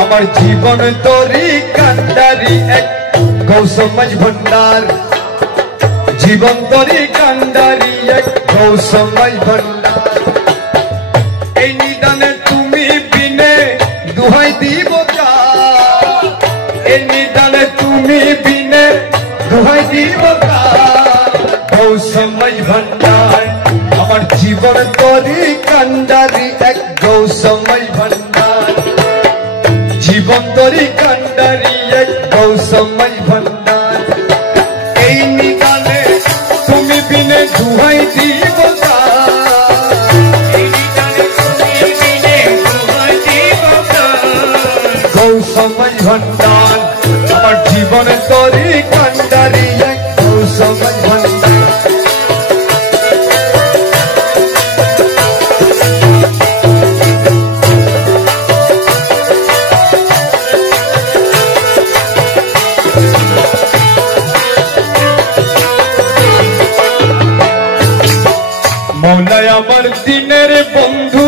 আমার জীবন তরি কান্ডারি এক গৌসমাজ ভণ্ডার জীবন তরি কান্ডারি এক গৌসমাজ ভণ্ডার এই নিদানে তুমি বিনে দুহাই দিব কার এই নিদানে তুমি বিনে দুহাই দিব কার গৌসমাজ ভণ্ডার আমার জীবন তরি কান্ডারি এক গৌসমাজ ভণ্ডার জীবন তরি কান্ডারি এক গৌসমাজ ভণ্ডার এই নিদানে তুমি বিনে দুহাই দিব গৌসমাজ ভণ্ডার আমার জীবন তরি কান্ডারি এক গৌসমাজ ভণ্ডার মৌলাই আমার দিনের বন্ধু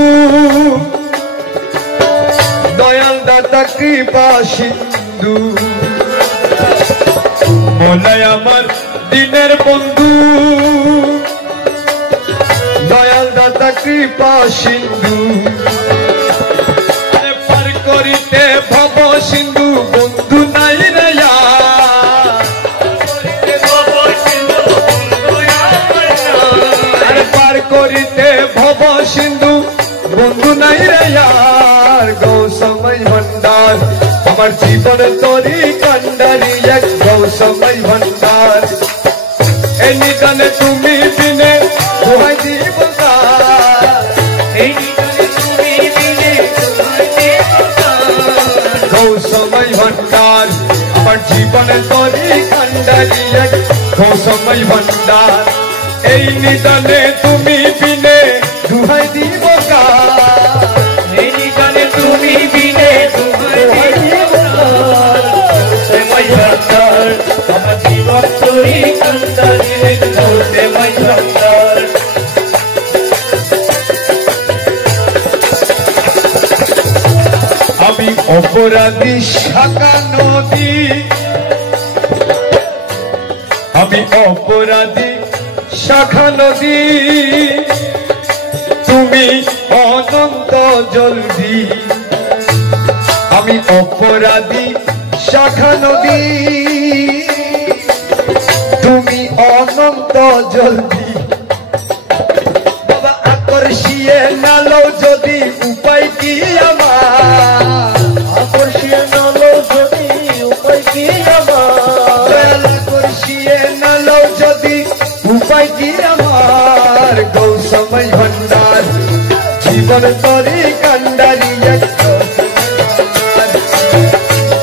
দয়াল দাতা কৃপা সিন্ধু মৌলাই আমার দিনের বন্ধু দয়াল দাতা কৃপা সিন্ধু পার করিতে ভব সিন্ধু বন্ধু নাই রে করিতে ভব সিন্ধু বন্ধু নাই রে গৌসমাজ ভণ্ডার আমার জীবন তরি কান্ডারি এক গৌসমাজ ভণ্ডার এই নিদানে তুমি বিনে দুহাই দিব এই নিদানে তুমি বিনে দুহাই দিব গৌসমাজ ভণ্ডার আমার জীবন তরি কান্ডারি এক গৌসমাজ ভণ্ডার এই নিদানে তুমি বিনে দুহাই দিব এই নিদানে তুমি বিনে দুহাই দিব আমার জীবন তরি কান্ডারি এক গৌসমাজ ভণ্ডার আমি অপরাধী শাখা নদী আমি অপরাধী শাখা নদী তুমি অনন্ত জলদি আমি অপরাধী শাখা নদী তুমি অনন্ত জলদি বাবা আকর্ষিয়ে নালো যদি উপায় কি আমার আকর্ষিয়ে নালো যদি উপায় কি আমার আকর্ষিয়ে নালো যদি উপায় কি আমার গৌসমাজ ভণ্ডার জীবন তরি কান্ডারি এক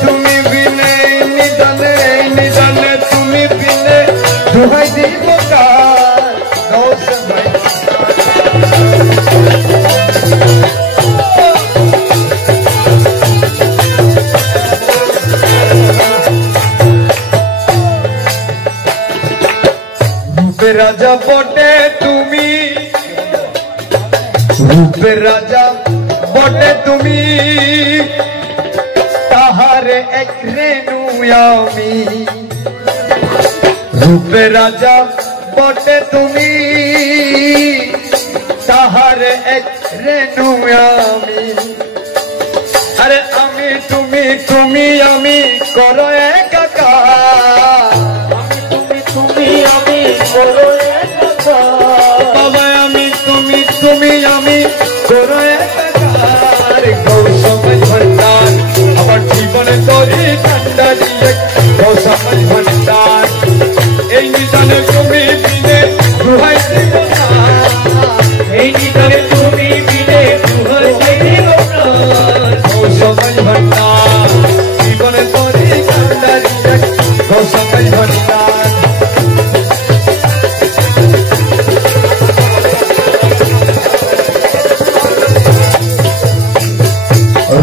তুমি বিনে নিদানে তুমি বিনে দুহাই দিব গৌসমাজ রূপের রাজা বটে তুমি রূপের রাজা বটে তুমি তাহারে এক রেণু আমি রূপের রাজা বটে তুমি তাহারে এক রেণু আমি আরে আমি তুমি আমি করো একাকার তুমি আমি করো বাবা আমি তুমি আমি করো একাকার গৌসমাজ ভণ্ডার আমার জীবনে তরি কান্ডারি এক গৌসমাজ ভণ্ডার এই নিদানে তুমি বিনে দুহাই দিব এই নিদানে তুমি বিনে দুহাই দিব গৌসমাজ ভণ্ডার জীবনে তরি কান্ডারি এক গৌসমাজ ভণ্ডার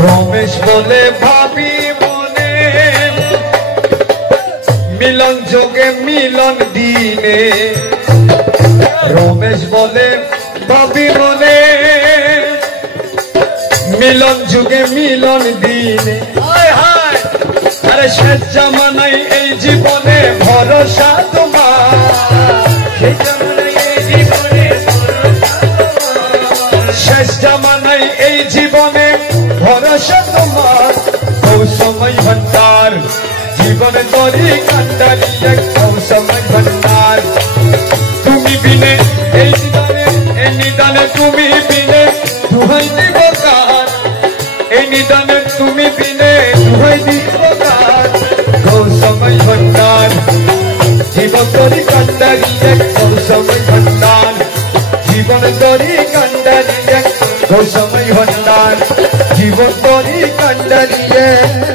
রমেশ বলে ভাবি মনে মিলন যোগে মিলন দিনে রমেশ বলে ভাবি মনে মিলন যুগে মিলন দিনে জামানাই এই জীবনে ভরসা তোমার, শেষ জামানায় এই জীবনে ভরসা তোমার, শেষ জামানাই এই জীবনে ভরসা তোমার। সময় ভান্ডার জীবন তরি কান্ডারি এক সময় ভান্ডার। তুমি বিনে এই নিদানে তুমি বিনে দুহাই দিব কার, এই নিদানে তুমি বিনে দুহাই দিব কার। সময় ভান্ডার জীবন তরি কান্ডারি এক সময় ভান্ডার, জীবন তরি কান্ডারি এক সময় ভান্ডার, জীবন তরি কান্ডারি এক